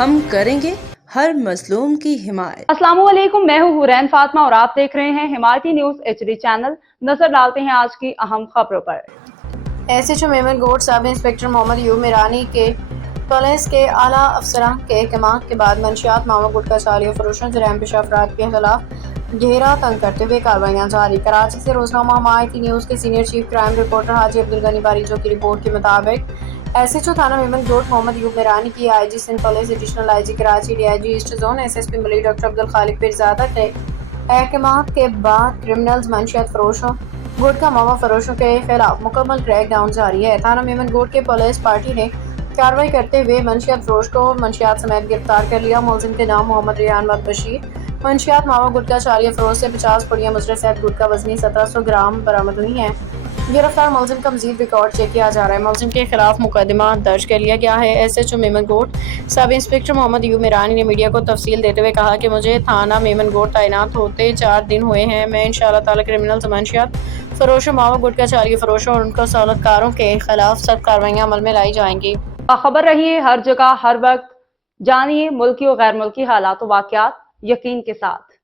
ہم کریں گے ہر مظلوم کی حمایت۔ السلام علیکم، میں ہوں حورین فاطمہ اور آپ دیکھ رہے ہیں حمایتی نیوز HD چینل۔ نظر ڈالتے ہیں آج کی اہم خبروں پر۔ SHO میمن گوٹ سب انسپکٹر محمد ایوب میرانی کے پولیس کے اعلیٰ افسران کے احکامات کے بعد منشیات ماوا گٹکا چالیوں فروشوں جرائم پیشہ افراد کے خلاف گھیرا تنگ کرتے ہوئے کارروائیاں جاری۔ کراچی سے روزنامہ حمایتی نیوز کے سینئر چیف کرائم رپورٹر حاجی عبدالغنی باریچو کی رپورٹ کے مطابق SHO تھانہ میمن گوٹ محمد ایوب میرانی کی IG Sindh police additional IG Karachi DIG east zone SSP ملی ڈاکٹر عبدالخالق پیرزادہ کے احکامات کے بعد کرمنلز منشیات فروشوں گٹکا ماوا فروشوں کے خلاف مکمل کریک ڈاؤن جاری ہے۔ تھانہ میمن گوٹ کے پولیس پارٹی نے کارروائی کرتے ہوئے منشیات فروش کو منشیات سمیت گرفتار کر لیا۔ ملزم کے نام محمد ریحان بخت بشیر۔ منشیات ماوا گٹکا چالیہ فروش سے 50 پڑیاں مجرے صحت گٹکا وزنی 1700 گرام برآمد ہوئی ہیں۔ گرفتار ملزم کا مزید ریکارڈ چیک کیا جا رہا ہے۔ ملزم کے خلاف مقدمہ درج کر لیا گیا ہے۔ SHO میمن گوٹ سب انسپکٹر محمد ایوب میرانی نے میڈیا کو تفصیل دیتے ہوئے کہا کہ مجھے تھانہ میمن گوٹ تعینات ہوتے 4 دن ہوئے ہیں۔ میں انشاءاللہ تعالی کرمنلز منشیات فروشوں ماوا گٹکا چالیہ فروشوں اور ان کو سہولت کاروں کے خلاف سخت کارروائیاں عمل میں لائی جائیں گی۔ باخبر رہیے ہر جگہ ہر وقت، جانیے ملکی و غیر ملکی حالات و واقعات یقین کے ساتھ۔